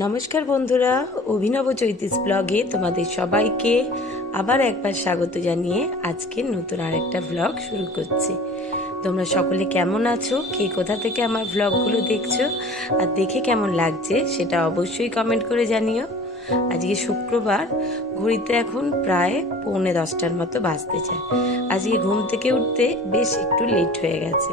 নমস্কার বন্ধুরা, অভিনব চৈতিস ব্লগে তোমাদের সবাইকে আবার একবার স্বাগত জানিয়ে আজকে নতুন আরেকটা ব্লগ শুরু করছি। তোমরা সকলে কেমন আছো, কে কোথা থেকে আমার ব্লগগুলো দেখছো আর দেখে কেমন লাগছে সেটা অবশ্যই কমেন্ট করে জানিও। আজকে শুক্রবার, ঘড়িতে এখন প্রায় 9:45 মতো বাজতে চায়। আজকে ঘুম থেকে উঠতে বেশ একটু লেট হয়ে গেছে।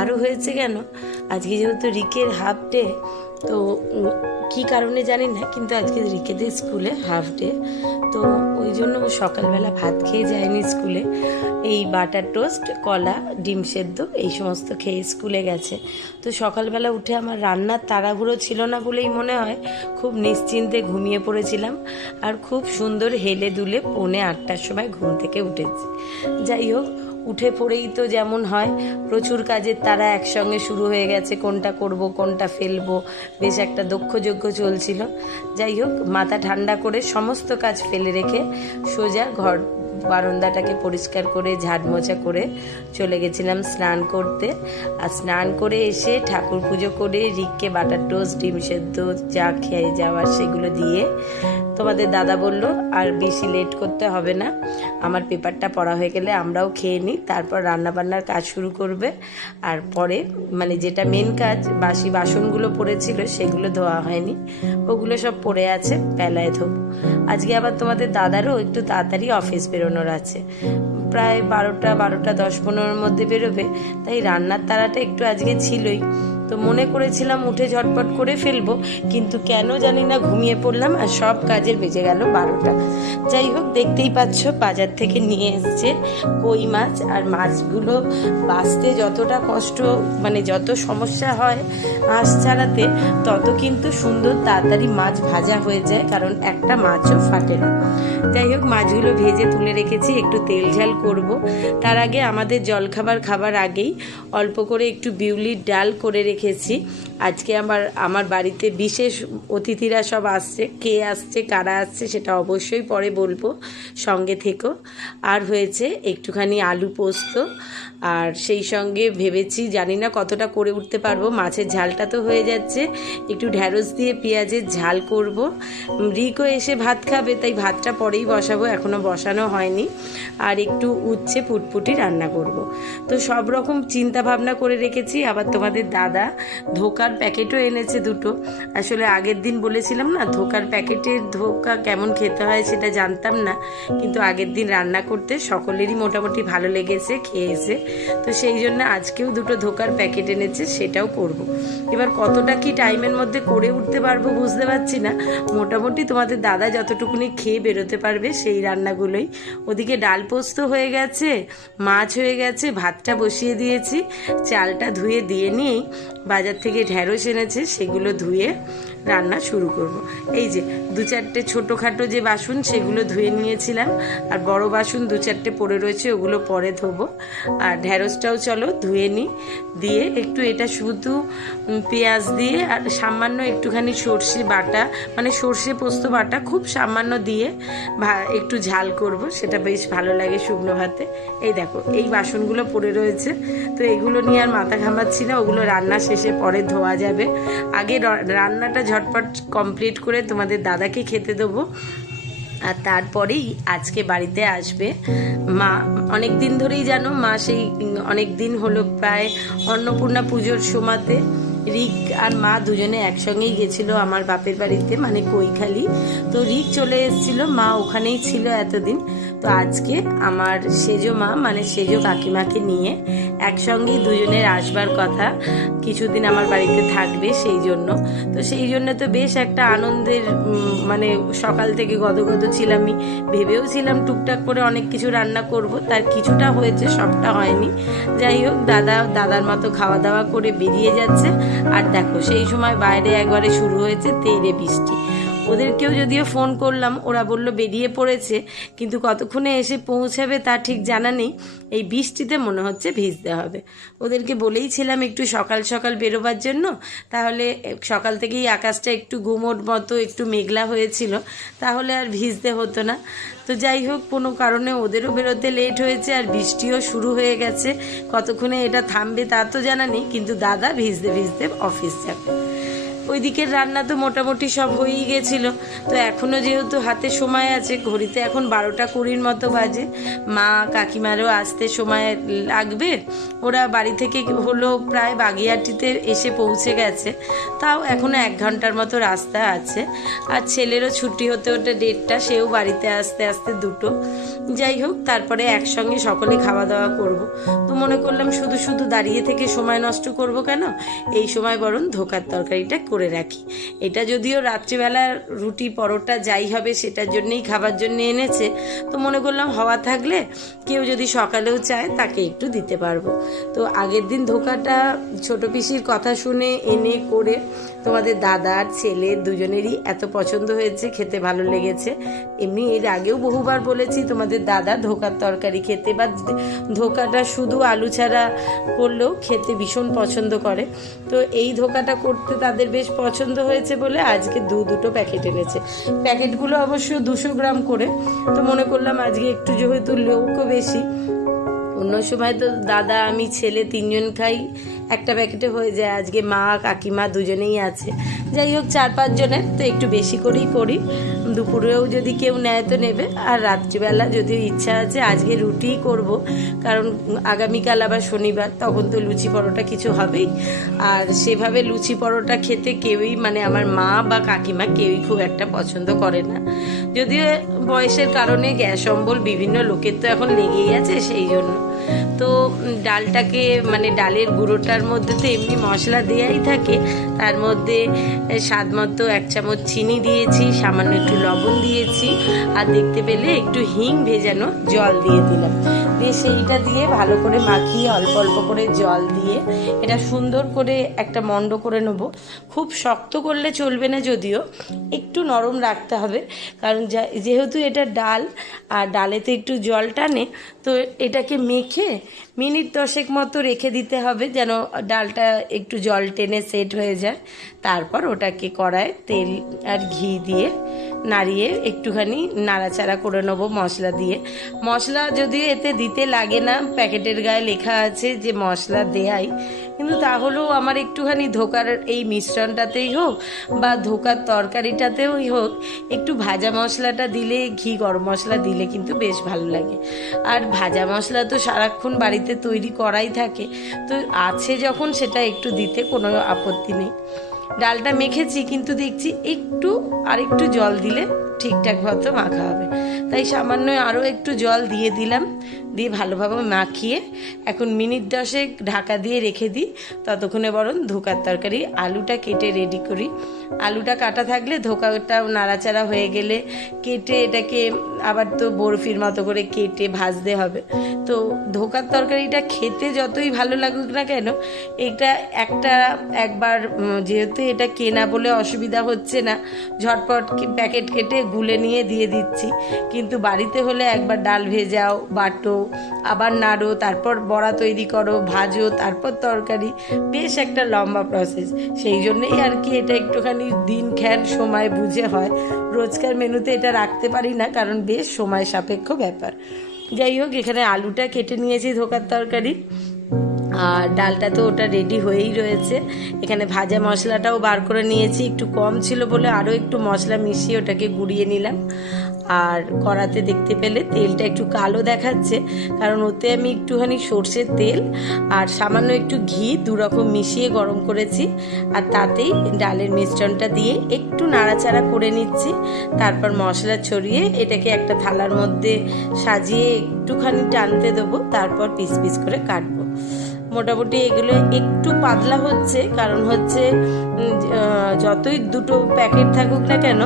আরও হয়েছে কেন, আজকে যেহেতু রিকের হাফ ডে, তো কি কারণে জানি না, কিন্তু আজকে রিকেদের স্কুলে হাফ ডে, তো ওই জন্য সকালবেলা ভাত খেয়ে যায়নি স্কুলে। এই বাটার টোস্ট, কলা, ডিম সেদ্ধ এই সমস্ত খেয়ে স্কুলে গেছে। তো সকালবেলা উঠে আমার রান্নার তাড়াহুড়ো ছিল না বলেই মনে হয় খুব নিশ্চিন্তে ঘুমিয়ে পড়েছিলাম, আর খুব সুন্দর হেলে দুলে 7:45 সময় ঘুম থেকে উঠেছি। যাই হোক, উঠে পড়েই তো যেমন হয়, প্রচুর কাজের তারা একসঙ্গে শুরু হয়ে গেছে। কোনটা করব কোনটা ফেলবো, বেশ একটা দক্ষযজ্ঞ চলছিল। যাই হোক, মাথা ঠান্ডা করে সমস্ত কাজ ফেলে রেখে সোজা ঘর বারান্দাটাকে পরিষ্কার করে ঝাড় মোছা করে চলে গেছিলাম স্নান করতে। আর স্নান করে এসে ঠাকুর পুজো করে রিককে বাটার টোস্ট, ডিম সেদ্ধ যা খেয়ে যাওয়ার সেগুলো দিয়ে তোমাদের দাদা বলল আর বেশি লেট করতে হবে না, আমার পেপারটা পড়া হয়ে গেলে আমরাও খেয়ে নিই, তারপর রান্নাবান্নার কাজ শুরু করবে। আর পরে মানে যেটা মেন কাজ, বাসি বাসনগুলো পড়েছিল সেগুলো ধোয়া হয়নি, ওগুলো সব পড়ে আছে, বেলায় ধোবো। আজকে আবার তোমাদের দাদারও একটু তাড়াতাড়ি অফিস বেরোনোর আছে, প্রায় 12:10-15 মধ্যে বেরোবে, তাই রান্নার তাড়াটা একটু আজকে ছিলই। তো মনে করেছিলাম উঠে ঝটপট করে ফেলবো, কিন্তু কেন জানি না ঘুমিয়ে পড়লাম আর সব কাজের বেজে গেল 12টা। যাই হোক, দেখতেই পাচ্ছ বাজার থেকে নিয়ে এসছে কই মাছ। আর মাছগুলো বাছতে যতটা কষ্ট, মানে যত সমস্যা হয় আঁশ ছাড়াতে, তত কিন্তু সুন্দর তাড়াতাড়ি মাছ ভাজা হয়ে যায়, কারণ একটা মাছও ফাটে না। যাই হোক, মাছগুলো ভেজে তুলে রেখেছি, একটু তেল ঝাল করব। তার আগে আমাদের জলখাবার খাবার আগেই অল্প করে একটু বিউলির ডাল করে রেখেছি। আজকে আমার বাড়িতে বিশেষ অতিথিরা সব আসছে, কে আসছে কারা আসছে সেটা অবশ্যই পরে বলবো, সঙ্গে থেকো। আর হয়েছে একটুখানি আলু পোস্ত, আর সেই সঙ্গে ভেবেছি, জানি না কতটা করে উঠতে পারবো, মাছের ঝালটা তো হয়ে যাচ্ছে, একটু ঢ্যাঁড়স দিয়ে পেঁয়াজের ঝাল করব। রিকও এসে ভাত খাবে, তাই ভাতটা পরেই বসাবো, এখনও বসানো হয়নি। আর একটু উচ্ছে ফুটফুটি রান্না করব। তো সব রকম চিন্তা ভাবনা করে রেখেছি। আবার তোমাদের দাদা ধোকার প্যাকেটও এনেছে দুটো। আসলে আগের দিন বলেছিলাম না, ধোকার প্যাকেটের ধোকা কেমন খেতে হয় সেটা জানতাম না, কিন্তু আগের দিন রান্না করতে সকলেরই মোটামুটি ভালো লেগেছে খেয়েছে, তো সেই জন্য আজকেও দুটো ধোকার প্যাকেট এনেছে, সেটাও করব। এবার কতটা কি টাইমের মধ্যে করে উঠতে পারবো বুঝতে পারছি না, মোটামুটি তোমাদের দাদা যতটুকুনি খেয়ে বেরোতে পারবে সেই রান্নাগুলোই। ওদিকে ডাল পোস্ত হয়ে গেছে, মাছ হয়ে গেছে, ভাতটা বসিয়ে দিয়েছি, চালটা ধুয়ে দিয়ে নিয়েই বাজার থেকে ঢ্যাঁড়স এনেছে, সেগুলো ধুয়ে রান্না শুরু করব। এই যে 2-4টে ছোটোখাটো যে বাসন সেগুলো ধুয়ে নিয়েছিলাম, আর বড় বাসন 2-4টে পড়ে রয়েছে, ওগুলো পরে ধোবো। আর ঢ্যাঁড়সটাও চলো ধুয়ে নিই, দিয়ে একটু এটা শুধু পেঁয়াজ দিয়ে আর সামান্য একটুখানি সর্ষে বাটা, মানে সর্ষে পোস্ত বাটা খুব সামান্য দিয়ে একটু ঝাল করব, সেটা বেশ ভালো লাগে শুকনো ভাতে। এই দেখো, এই বাসনগুলো পড়ে রয়েছে, তো এগুলো নিয়ে আর মাথা ঘামাচ্ছি না, ওগুলো রান্না শেষে পরে ধোয়া যাবে। আগে রান্নাটা ঝটপট কমপ্লিট করে তোমাদের দাদাকে খেতে দেবো, আর তারপরেই আজকে বাড়িতে আসবে মা। অনেক দিন ধরেই জানো, মা সেই অনেক দিন হলো, প্রায় অন্নপূর্ণা পুজোর সময়তে রিক আর মা দুজনে একসঙ্গেই গেছিল আমার বাপের বাড়িতে, মানে কৈখালি। তো রিক চলে এসেছিল, মা ওখানেই ছিল এতদিন। তো আজকে আমার সেজো মা, মানে সেজো কাকিমাকে নিয়ে একসঙ্গেই দুজনের আসবার কথা, কিছুদিন আমার বাড়িতে থাকবে সেই জন্য। তো সেই জন্য তো বেশ একটা আনন্দের, মানে সকাল থেকে গদগদ ছিলামই, ভেবেও ছিলাম টুকটাক করে অনেক কিছু রান্না করব, তার কিছুটা হয়েছে, সবটা হয়নি। যাই হোক, দাদার মতো খাওয়া দাওয়া করে বেরিয়ে যাচ্ছে। আর দেখো, সেই সময় বাইরে একবারে শুরু হয়েছে তেড়ে বৃষ্টি। ওদেরকেও যদিও ফোন করলাম, ওরা বলল বেরিয়ে পড়েছে, কিন্তু কতক্ষণে এসে পৌঁছাবে তা ঠিক জানা নেই। এই বৃষ্টিতে মনে হচ্ছে ভিজতে হবে। ওদেরকে বলেইছিলাম একটু সকাল সকাল বেরোবার জন্য, তাহলে সকাল থেকেই আকাশটা একটু গুমোট মতো একটু মেঘলা হয়েছিল, তাহলে আর ভিজতে হতো না। তো যাই হোক, কোনো কারণে ওদেরও বেরোতে লেট হয়েছে, আর বৃষ্টিও শুরু হয়ে গেছে। কতক্ষণে এটা থামবে তা তো জানা নেই, কিন্তু দাদা ভিজতে ভিজতে অফিস যাবে। ওই দিকের রান্না তো মোটামুটি সব হয়েই গেছিলো। তো এখনও যেহেতু হাতে সময় আছে, ঘড়িতে এখন 12:20 মতো বাজে, মা কাকিমারও আসতে সময় লাগবে, ওরা বাড়ি থেকে হলো প্রায় বাগিয়াটিতে এসে পৌঁছে গেছে, তাও এখনও 1 ঘন্টার মতো রাস্তা আছে। আর ছেলেরও ছুটি হতে হতে 1:30, সেও বাড়িতে আসতে আসতে 2। যাই হোক, তারপরে একসঙ্গে সকলে খাওয়া দাওয়া করব। তো মনে করলাম শুধু শুধু দাঁড়িয়ে থেকে সময় নষ্ট করব কেন, এই সময় বরং ধোকার তরকারিটা করে রাখি। এটা যদিও রাত্রিবেলা রুটি পরোটা যাই হবে সেটার জন্যেই খাবার জন্য এনেছে, তো মনে করলাম হওয়া থাকলে কেউ যদি সকালেও চায় তাকে একটু দিতে পারবো। তো আগের দিন ধোকাটা ছোট পিসির কথা শুনে এনে করে তোমাদের দাদা আর ছেলে দুজনেরই এত পছন্দ হয়েছে, খেতে ভালো লেগেছে। এমনি এর আগেও বহুবার বলেছি তোমাদের দাদা ধোকার তরকারি খেতে, বা ধোকাটা শুধু আলু ছাড়া করলেও খেতে ভীষণ পছন্দ করে। তো এই ধোকাটা করতে তাদের বেশ পছন্দ হয়েছে বলে আজকে দুটো প্যাকেট এনেছে। প্যাকেটগুলো অবশ্য 200 গ্রাম করে। তো মনে করলাম আজকে একটু যেহেতু লোকও বেশি, অন্য সময় তো দাদা আমি ছেলে 3 জন খাই, একটা প্যাকেটে হয়ে যায়। আজকে মা কাকিমা দুজনেই আছে, যাই হোক 4-5 জনের, তো একটু বেশি করেই করি। দুপুরেও যদি কেউ নেয় তো নেবে, আর রাত্রিবেলা যদিও ইচ্ছা আছে আজকে রুটিই করব, কারণ আগামীকাল আবার শনিবার, তখন তো লুচি পরোটা কিছু হবেই। আর সেভাবে লুচি পরোটা খেতে কেউই, মানে আমার মা বা কাকিমা কেউই খুব একটা পছন্দ করে না, যদিও বয়সের কারণে গ্যাস অম্বল বিভিন্ন লোকের তো এখন লেগেই আছে, সেই জন্য। তো ডালটাকে, মানে ডালের গুঁড়োটার মধ্যে তো এমনি মশলা দেওয়াই থাকে, তার মধ্যে স্বাদ মতো 1 চামচ চিনি দিয়েছি, সামান্য একটু লবণ দিয়েছি, আর দেখতে পেলে একটু হিং ভেজানো জল দিয়ে দিলাম। দিয়ে সেইটা দিয়ে ভালো করে মাখিয়ে অল্প অল্প করে জল দিয়ে এটা সুন্দর করে একটা মণ্ড করে নেব। খুব শক্ত করলে চলবে না, যদিও একটু নরম রাখতে হবে, কারণ যেহেতু এটা ডাল আর ডালেতে একটু জল টানে, তো এটাকে মেখে মিনিট 10 মতো রেখে দিতে হবে, যেন ডালটা একটু জল টেনে সেট হয়ে যায়। তারপর ওটাকে কড়ায় তেল আর ঘি দিয়ে নাড়িয়ে একটুখানি নাড়াচাড়া করে নেবো মশলা দিয়ে। মশলা যদিও এতে দিতে লাগে না, প্যাকেটের গায়ে লেখা আছে যে মশলা দেয়াই, কিন্তু তাহলেও আমার একটুখানি ধোকার এই মিশ্রণটাতেই হোক বা ধোকার তরকারিটাতেই হোক, একটু ভাজা মশলাটা দিলে, ঘি গরম মশলা দিলে কিন্তু বেশ ভালো লাগে। আর ভাজা মশলা তো সারাক্ষণ বাড়িতে তৈরি করাই থাকে, তো আছে যখন সেটা একটু দিতে কোনো আপত্তি নেই। ডালটা মেখেছি, কিন্তু দেখছি আরেকটু জল দিলে ঠিকঠাক মতো মাখা হবে, তাই সামান্য আরও একটু জল দিয়ে দিলাম। দিয়ে ভালোভাবে মাখিয়ে এখন মিনিট 10 ঢাকা দিয়ে রেখে দিই। ততক্ষণে বরং ধোকার তরকারি আলুটা কেটে রেডি করি। আলুটা কাটা থাকলে ধোকাটাও নাড়াচাড়া হয়ে গেলে কেটে এটাকে আবার তো বরফির মতো করে কেটে ভাজতে হবে। তো ধোকার তরকারিটা খেতে যতই ভালো লাগুক না কেন, এটা একবার যেহেতু এটা কেনা বলে অসুবিধা হচ্ছে না, ঝটপট প্যাকেট কেটে গুলে নিয়ে দিয়ে দিচ্ছি, কিন্তু বাড়িতে হলে একবার ডাল ভেজাও, বাটো, আবার নাড়ো, তারপর বড়া তৈরি করো, ভাজো, তারপর তরকারি, বেশ একটা লম্বা প্রসেস। সেই জন্যেই আর কি এটা একটুখানি দিনক্ষণ সময় বুঝে হয়, রোজকার মেনুতে এটা রাখতে পারি না, কারণ বেশ সময় সাপেক্ষ ব্যাপার। যাই হোক, এখানে আলুটা কেটে নিয়েছি ধোকার তরকারি, আর ডালটা তো ওটা রেডি হয়েই রয়েছে। এখানে ভাজা মশলাটাও বার করে নিয়েছি, একটু কম ছিল বলে আরও একটু মশলা মিশিয়ে ওটাকে গুঁড়িয়ে নিলাম। আর কড়াতে দেখতে পেলে তেলটা একটু কালো দেখাচ্ছে, কারণ ওতে আমি একটুখানি সর্ষের তেল আর সামান্য একটু ঘি 2 রকম মিশিয়ে গরম করেছি, আর তাতেই ডালের মিশ্রণটা দিয়ে একটু নাড়াচাড়া করে নিচ্ছি। তারপর মশলা ছড়িয়ে এটাকে একটা থালার মধ্যে সাজিয়ে একটুখানি টানতে দেবো, তারপর পিস পিস করে কাটবো। মোটামুটি এগুলো একটু পাতলা হচ্ছে, কারণ হচ্ছে যতই 2টো প্যাকেট থাকুক না কেন,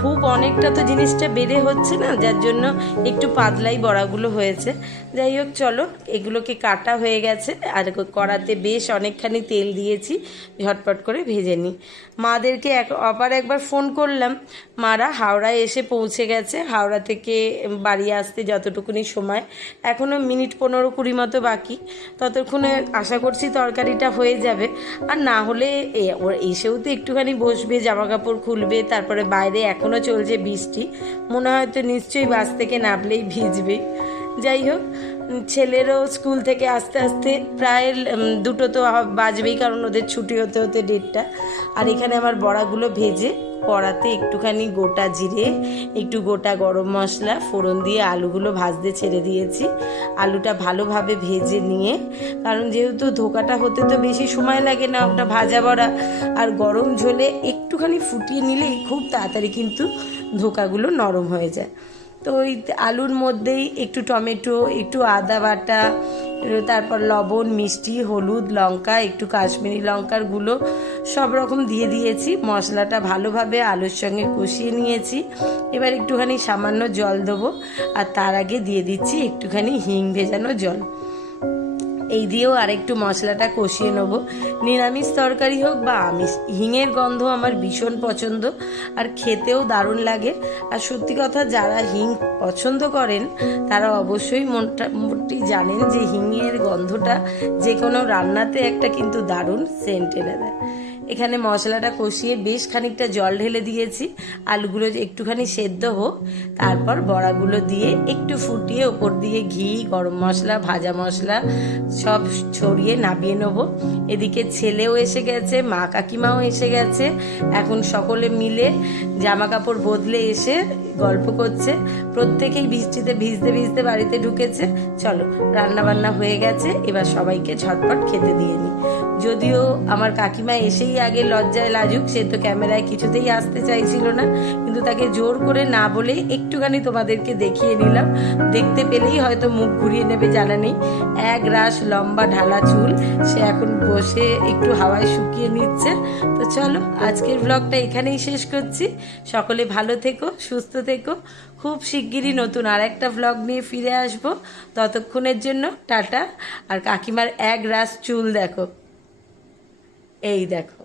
খুব অনেকটা তো জিনিসটা বেড়ে হচ্ছে না, যার জন্য একটু পাতলাই বড়াগুলো হয়েছে। যাই হোক, চলো এগুলোকে কাটা হয়ে গেছে, আর কড়াতে বেশ অনেকখানি তেল দিয়েছি, ঝটপট করে ভেজে নিই। মাদেরকে একবার ফোন করলাম, মারা হাওড়ায় এসে পৌঁছে গেছে। হাওড়া থেকে বাড়ি আসতে যতটুকুনি সময়, এখনও মিনিট 15-20 মতো বাকি, ততক্ষণে আশা করছি তরকারিটা হয়ে যাবে। আর না হলে এসেও তো একটুখানি বসবে, জামা কাপড় খুলবে, তারপরে বাইরে এখনও চলছে বৃষ্টি, মনে হয় তো নিশ্চয়ই বাস থেকে নামলেই ভিজবে। যাই হোক, ছেলেরও স্কুল থেকে আস্তে আস্তে প্রায় দুটো তো বাজবেই, কারণ ওদের ছুটি হতে হতে 1:30। আর এখানে আমার বড়াগুলো ভেজে কড়াতে একটুখানি গোটা জিরে, একটু গোটা গরম মশলা ফোড়ন দিয়ে আলুগুলো ভাজতে ছেড়ে দিয়েছি। আলুটা ভালোভাবে ভেজে নিয়ে, কারণ যেহেতু ধোকাটা হতে তো বেশি সময় লাগে না, ওটা ভাজা বড়া, আর গরম ঝোলে একটুখানি ফুটিয়ে নিলেই খুব তাড়াতাড়ি কিন্তু ধোকাগুলো নরম হয়ে যায়। তো ওই আলুর মধ্যেই একটু টমেটো, একটু আদা বাটা, তারপর লবণ, মিষ্টি, হলুদ, লঙ্কা, একটু কাশ্মীরি লঙ্কার গুঁড়ো সব রকম দিয়ে দিয়েছি। মশলাটা ভালোভাবে আলুর সঙ্গে কষিয়ে নিয়েছি। এবার একটুখানি সামান্য জল দেবো, আর তার আগে দিয়ে দিচ্ছি একটুখানি হিং ভেজানো জল। এই দিয়েও আরেকটু মশলাটা কষিয়ে নেবো। নিরামিষ তরকারি হোক বা আমিষ, হিঙের গন্ধ আমার ভীষণ পছন্দ, আর খেতেও দারুণ লাগে। আর সত্যি কথা, যারা হিং পছন্দ করেন তারা অবশ্যই মোটামুটি জানেন যে হিঙের গন্ধটা যে কোনো রান্নাতে একটা কিন্তু দারুণ সেন্ট এনে দেয়। এখানে মশলাটা কষিয়ে বেশ খানিকটা জল ঢেলে দিয়েছি। আলুগুলো একটুখানি সেদ্ধ হোক, তারপর বড়াগুলো দিয়ে একটু ফুটিয়ে ওপর দিয়ে ঘি, গরম মশলা, ভাজা মশলা সব ছড়িয়ে নামিয়ে নেব। এদিকে ছেলেও এসে গেছে, মা কাকিমাও এসে গেছে। এখন সকলে মিলে জামা কাপড় বদলে এসে গল্প করছে। প্রত্যেকেই বৃষ্টিতে ভিজতে ভিজতে বাড়িতে ঢুকেছে। চলো, রান্না বান্না হয়ে গেছে, এবার সবাইকে ঝটপট খেতে দিয়ে নিই। যদিও আমার কাকিমা এসেই আগে লজ্জায় লাজুক, সে তো ক্যামেরায় কিছুতেই আসতে চাইছিল না, কিন্তু তাকে জোর করে না বলে একটুখানি তোমাদেরকে দেখিয়ে নিলাম। দেখতে পেলেই হয়তো মুখ ঘুরিয়ে নেবে জানা নেই। এক রাশ লম্বা ঢালা চুল, সে এখন বসে একটু হাওয়ায় শুকিয়ে নিচ্ছে। তো চলো, আজকের ব্লগটা এখানেই শেষ করছি। সকলে ভালো থেকো, সুস্থ থেকো। খুব শিগগিরই নতুন আর একটা ব্লগ নিয়ে ফিরে আসবো। ততক্ষণের জন্য টাটা। আর কাকিমার এক রাশ চুল দেখো, এই দেখো।